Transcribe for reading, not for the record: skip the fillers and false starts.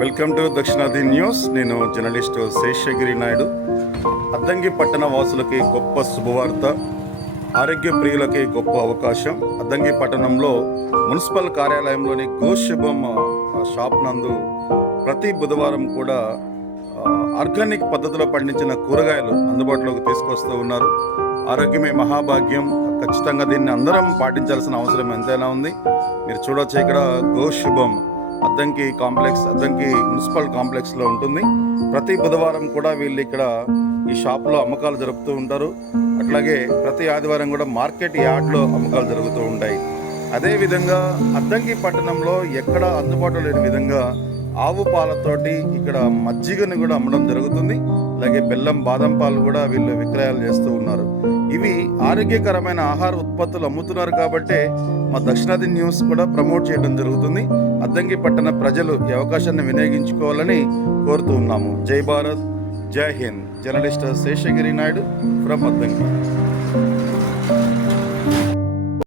Welcome to దక్షిణాది news. నేను journalist Seshagiri Naidu. Addanki పట్టణ వాసులకి గొప్ప శుభవార్త, ఆరోగ్య ప్రియులకి గొప్ప అవకాశం. అద్దంకి పట్టణంలో మున్సిపల్ కార్యాలయంలోని గోశుభం షాప్ నందు ప్రతి బుధవారం కూడా ఆర్గానిక్ పద్ధతిలో పండించిన కూరగాయలు అందుబాటులోకి తీసుకొస్తూ ఉన్నారు. ఆరోగ్యమే మహాభాగ్యం. ఖచ్చితంగా దీన్ని అందరం పాటించాల్సిన అవసరం ఎంతైనా ఉంది. మీరు చూడొచ్చు, ఇక్కడ గోశుభం అద్దంకి మున్సిపల్ కాంప్లెక్స్లో ఉంటుంది. ప్రతి బుధవారం కూడా వీళ్ళు ఇక్కడ ఈ షాప్లో అమ్మకాలు జరుపుతూ ఉంటారు. అట్లాగే ప్రతి ఆదివారం కూడా మార్కెట్ యార్డ్లో అమ్మకాలు జరుగుతూ ఉంటాయి. అదేవిధంగా అద్దంకి పట్టణంలో ఎక్కడ అందుబాటులో లేని విధంగా ఆవు పాలతోటి ఇక్కడ మజ్జిగను కూడా అమ్మడం జరుగుతుంది. అలాగే బెల్లం, బాదం పాలు కూడా వీళ్ళు విక్రయాలు చేస్తూ ఉన్నారు. ఇవి ఆరోగ్యకరమైన ఆహార ఉత్పత్తులు అమ్ముతున్నారు కాబట్టే మా దక్షిణాది న్యూస్ కూడా ప్రమోట్ చేయడం జరుగుతుంది. అద్దంకి పట్టణ ప్రజలు ఈ అవకాశాన్ని వినియోగించుకోవాలని కోరుతూ ఉన్నాము. జై భారత్, జై హింద్. Journalist Seshagiri Naidu from Addanki.